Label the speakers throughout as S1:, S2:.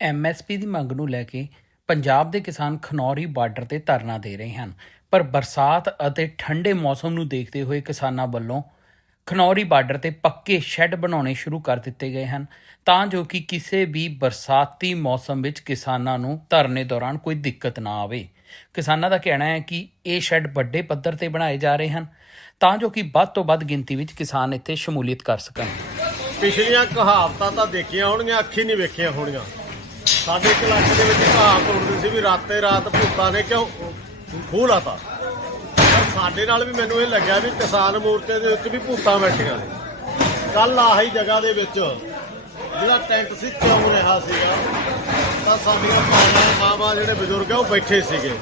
S1: MSP ਦੀ ਮੰਗ ਨੂੰ ਲੈ ਕੇ ਪੰਜਾਬ ਦੇ ਕਿਸਾਨ ਖਨੌਰੀ ਬਾਰਡਰ ਤੇ ਧਰਨਾ ਦੇ ਰਹੇ ਹਨ। ਪਰ ਬਰਸਾਤ ਅਤੇ ਠੰਡੇ ਮੌਸਮ ਨੂੰ ਦੇਖਦੇ ਹੋਏ ਕਿਸਾਨਾਂ ਵੱਲੋਂ ਖਨੌਰੀ ਬਾਰਡਰ ਤੇ ਪੱਕੇ ਸ਼ੈੱਡ ਬਣਾਉਣੇ ਸ਼ੁਰੂ ਕਰ ਦਿੱਤੇ ਗਏ ਹਨ। ਤਾਂ ਜੋ ਕਿ ਕਿਸੇ ਵੀ ਬਰਸਾਤੀ ਮੌਸਮ ਵਿੱਚ ਕਿਸਾਨਾਂ ਨੂੰ ਧਰਨੇ ਦੌਰਾਨ ਕੋਈ ਦਿੱਕਤ ਨਾ ਆਵੇ। ਕਿਸਾਨਾਂ ਦਾ ਕਹਿਣਾ ਹੈ ਕਿ ਇਹ ਸ਼ੈੱਡ ਵੱਡੇ ਪੱਧਰ ਤੇ ਬਣਾਏ ਜਾ ਰਹੇ ਹਨ। ਤਾਂ ਜੋ ਕਿ ਵੱਧ ਤੋਂ ਵੱਧ ਗਿਣਤੀ ਵਿੱਚ ਕਿਸਾਨ ਇੱਥੇ ਸ਼ਮੂਲੀਅਤ ਕਰ ਸਕਣ।
S2: ਪਿਛਲੀਆਂ ਕਹਾਵਤਾਂ ਤਾਂ ਦੇਖੀਆਂ ਹੋਣਗੀਆਂ, ਅੱਖੀ ਨਹੀਂ ਵੇਖੀਆਂ ਹੋਣਗੀਆਂ ਸਾਡੇ ਇਲਾਕੇ ਦੇ ਵਿੱਚ ਘਾਹ ਉੱਡਦੀ ਸੀ ਵੀ ਰਾਤੇ ਰਾਤ ਭੂਤਾਂ ਨੇ ਕਿਉਂ ਖੂਹ ਲਾਤਾ। ਸਾਡੇ ਨਾਲ ਵੀ ਮੈਨੂੰ ਇਹ ਲੱਗਿਆ ਵੀ ਕਿਸਾਨ ਮੋਰਚੇ ਦੇ ਵਿੱਚ ਵੀ ਭੂਤਾਂ ਬੈਠੀਆਂ ਨੇ। ਕੱਲ ਆਹੀ ਜਗ੍ਹਾ ਦੇ ਵਿੱਚ ਜਿਹੜਾ ਟੈਂਟ ਸੀ ਚੱਲ ਰਿਹਾ ਸੀਗਾ, ਤਾਂ ਸਾਡੀਆਂ ਮਾਵਾਂ ਮਾਵਾਂ ਜਿਹੜੇ ਬਜ਼ੁਰਗ ਆ ਉਹ ਬੈਠੇ ਸੀਗੇ।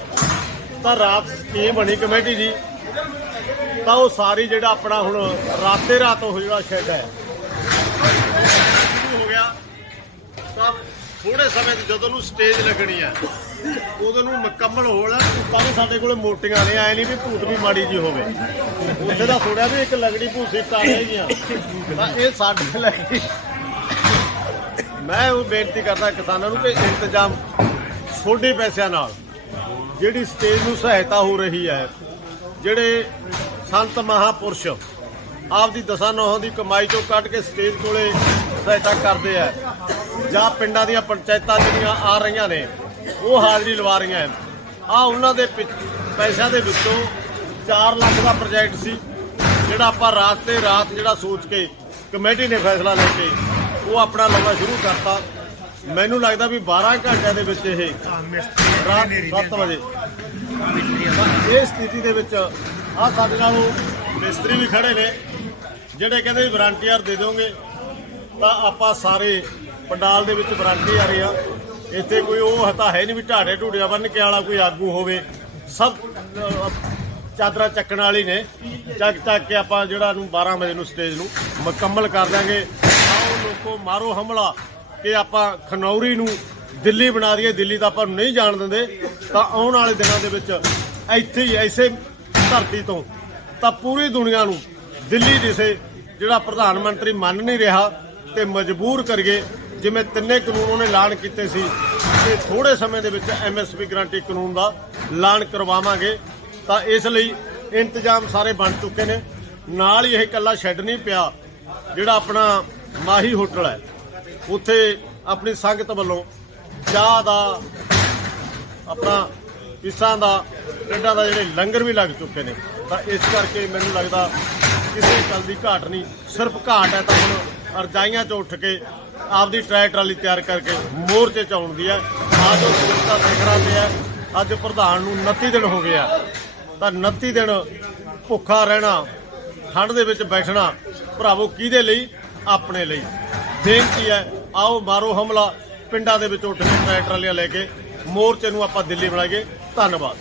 S2: ਤਾਂ ਰਾਤ ਕੀ ਬਣੀ ਕਮੇਟੀ ਜੀ ਤਾਂ ਉਹ ਸਾਰੀ ਜਿਹੜਾ ਆਪਣਾ ਹੁਣ ਰਾਤੇ ਰਾਤ ਉਹ ਜਿਹੜਾ ਸ਼ੈੱਡ ਹੈ ਹੋ ਗਿਆ। ਤਾਂ ਥੋੜੇ ਸਮੇਂ 'ਚ ਜਦੋਂ ਨੂੰ ਸਟੇਜ ਲੱਗਣੀ ਹੈ ਉਦੋਂ ਨੂੰ ਮੁਕੰਮਲ ਹੋ ਜਾਣਾ ਭੂਤਾਂ ਵੀ ਸਾਡੇ ਕੋਲੇ ਮੋਟੀਆਂ ਨੇ, ਐ ਨਹੀਂ ਵੀ ਭੂਤ ਵੀ ਮਾੜੀ ਜੀ ਹੋਵੇ। ਉੱਥੇ ਦਾ ਥੋੜਾ ਵੀ ਇੱਕ ਲਗੜੀ ਭੂਸੀ ਤਾਂ ਹੈਗੀਆਂ ਤਾਂ ਇਹ ਸਾਡੇ ਲਈ ਮੈਂ ਉਹ ਬੇਨਤੀ ਕਰਦਾ ਕਿਸਾਨਾਂ ਨੂੰ ਕਿ ਇੰਤਜ਼ਾਮ ਛੋਡੇ ਪੈਸਿਆਂ ਨਾਲ, ਜਿਹੜੀ ਸਟੇਜ ਨੂੰ ਸਹਾਇਤਾ ਹੋ ਰਹੀ ਹੈ, ਜਿਹੜੇ ਸੰਤ ਮਹਾਪੁਰਸ਼ ਆਪਦੀ ਦਸਾਂ ਨੌਹਾਂ ਦੀ ਕਮਾਈ ਚੋਂ ਕੱਢ ਕੇ ਸਟੇਜ ਕੋਲੇ ਸਹਾਇਤਾ ਕਰਦੇ ਆ ਜਾਂ ਪਿੰਡਾਂ ਦੀਆਂ ਪੰਚਾਇਤਾਂ ਜਿਹੜੀਆਂ ਆ ਰਹੀਆਂ ਨੇ ਉਹ ਹਾਜ਼ਰੀ ਲਵਾ ਰਹੀਆਂ ਆ ਉਹਨਾਂ ਦੇ ਪੈਸਿਆਂ ਦੇ ਵਿੱਚੋਂ 4 ਲੱਖ ਦਾ ਪ੍ਰੋਜੈਕਟ ਸੀ ਜਿਹੜਾ ਆਪਾਂ ਰਾਤ ਤੇ ਰਾਤ ਜਿਹੜਾ ਸੋਚ ਕੇ ਕਮੇਟੀ ਨੇ ਫੈਸਲਾ ਲੈ ਕੇ ਉਹ ਆਪਣਾ ਲਾਉਣਾ ਸ਼ੁਰੂ ਕਰਤਾ। ਮੈਨੂੰ ਲੱਗਦਾ ਵੀ 12 ਘੰਟਿਆਂ ਦੇ ਵਿੱਚ ਇਹ ਰਾਤ 7 ਵਜੇ। ਇਹ ਸਥਿਤੀ ਦੇ ਵਿੱਚ ਆ ਸਾਡੇ ਨਾਲ ਉਹ ਮਿਸਤਰੀ ਵੀ ਖੜੇ ਨੇ ਜਿਹੜੇ ਕਹਿੰਦੇ ਵੀ ਵਾਰੰਟੀਅਰ ਦੇ ਦੋਗੇ ਤਾਂ ਆਪਾਂ ਸਾਰੇ ਪੰਡਾਲ ਦੇ ਵਿੱਚ ਵਾਰੰਟੀ ਆ ਰਹੇ ਆ। ਇੱਥੇ ਕੋਈ ਉਹ ਹਤਾ ਹੈ ਨਹੀਂ ਵੀ ਢਾੜੇ ਢੂੜਿਆ ਬੰਨ ਕੇ ਵਾਲਾ ਕੋਈ ਆਗੂ ਹੋਵੇ। ਸਭ ਅਹ, ਚਾਦਰਾਂ ਚੱਕਣ ਵਾਲੀ ਨੇ। ਚੱਕ ਚੱਕ ਕੇ ਆਪਾਂ ਜਿਹੜਾ ਨੂੰ 12 ਵਜੇ ਨੂੰ ਸਟੇਜ ਨੂੰ ਮੁਕੰਮਲ ਕਰ ਦਾਂਗੇ ਆਓ ਲੋਕੋ ਮਾਰੋ ਹਮਲਾ ਕਿ ਆਪਾਂ ਖਨੌਰੀ ਨੂੰ ਦਿੱਲੀ ਬਣਾ ਦਈਏ। ਦਿੱਲੀ ਤਾਂ ਆਪਾਂ ਨੂੰ ਨਹੀਂ ਜਾਣ ਦਿੰਦੇ। ਤਾਂ ਆਉਣ ਵਾਲੇ ਦਿਨਾਂ ਦੇ ਵਿੱਚ ਇੱਥੇ ਹੀ ਐਸੇ ਧਰਤੀ ਤੋਂ ਤਾਂ ਪੂਰੀ ਦੁਨੀਆ ਨੂੰ ਦਿੱਲੀ ਦਿਸੇ ਜਿਹੜਾ ਪ੍ਰਧਾਨ ਮੰਤਰੀ ਮੰਨ ਨਹੀਂ ਰਿਹਾ ਤੇ ਮਜਬੂਰ ਕਰੀਏ ਜਿਵੇਂ ਤਿੰਨੇ ਕਾਨੂੰਨ ਉਹਨੇ ਐਲਾਨ ਕੀਤੇ ਸੀ ਕਿ ਥੋੜੇ ਸਮੇਂ ਦੇ ਵਿੱਚ ਐਮਐਸਪੀ ਗਰੰਟੀ ਕਾਨੂੰਨ ਦਾ ਐਲਾਨ ਕਰਵਾਵਾਂਗੇ। ਤਾਂ ਇਸ ਲਈ ਇੰਤਜ਼ਾਮ ਸਾਰੇ ਬਣ ਚੁੱਕੇ ਨੇ। ਨਾਲ ਹੀ ਇਹ ਇਕੱਲਾ ਸ਼ੈੱਡ ਨਹੀਂ ਪਿਆ, ਜਿਹੜਾ ਆਪਣਾ ਮਾਹੀ ਹੋਟਲ ਹੈ। ਉੱਥੇ ਆਪਣੀ ਸੰਗਤ ਵੱਲੋਂ ਚਾਹ ਦਾ, ਆਪਣਾ ਪਿਸਾਂ ਦਾ, ਪਿੰਡਾਂ ਦਾ ਜਿਹੜੇ ਲੰਗਰ ਵੀ ਲੱਗ ਚੁੱਕੇ ਨੇ। ਤਾਂ ਇਸ ਕਰਕੇ ਮੈਨੂੰ ਲੱਗਦਾ ਕਿਸੇ ਗੱਲ ਦੀ ਘਾਟ ਨਹੀਂ, ਸਿਰਫ ਘਾਟ ਹੈ ਤਾਂ ਹੁਣ ਅਰਜਾਈਆਂ 'ਚ ਉੱਠ ਕੇ ਆਪਦੀ ਟਰੈਕ ਟਰਾਲੀ ਤਿਆਰ ਕਰਕੇ ਮੋਰਚੇ 'ਚ ਆਉਣ ਦੀ ਹੈ ਅੱਜ ਉਹ ਸੂਰਜ ਸਿਖਰਾਂ ਤੇ ਹੈ ਅੱਜ ਪ੍ਰਧਾਨ ਨੂੰ 29 ਦਿਨ ਹੋ ਗਿਆ ਤਾਂ 29 ਦਿਨ ਭੁੱਖਾ ਰਹਿਣਾ, ਠੰਡ ਦੇ ਵਿੱਚ ਬੈਠਣਾ ਭਰਾਵੋ ਕਿਹਦੇ ਲਈ? ਆਪਣੇ ਲਈ। ਬੇਨਤੀ ਹੈ, ਆਓ ਮਾਰੋ ਹਮਲਾ। ਪਿੰਡਾਂ ਦੇ ਵਿੱਚ ਉੱਠ ਕੇ ਟਰੈਕਟਰ ਵਾਲੀਆਂ ਲੈ ਕੇ ਮੋਰਚੇ ਨੂੰ ਆਪਾਂ ਦਿੱਲੀ ਬਣਾਈਏ ਧੰਨਵਾਦ।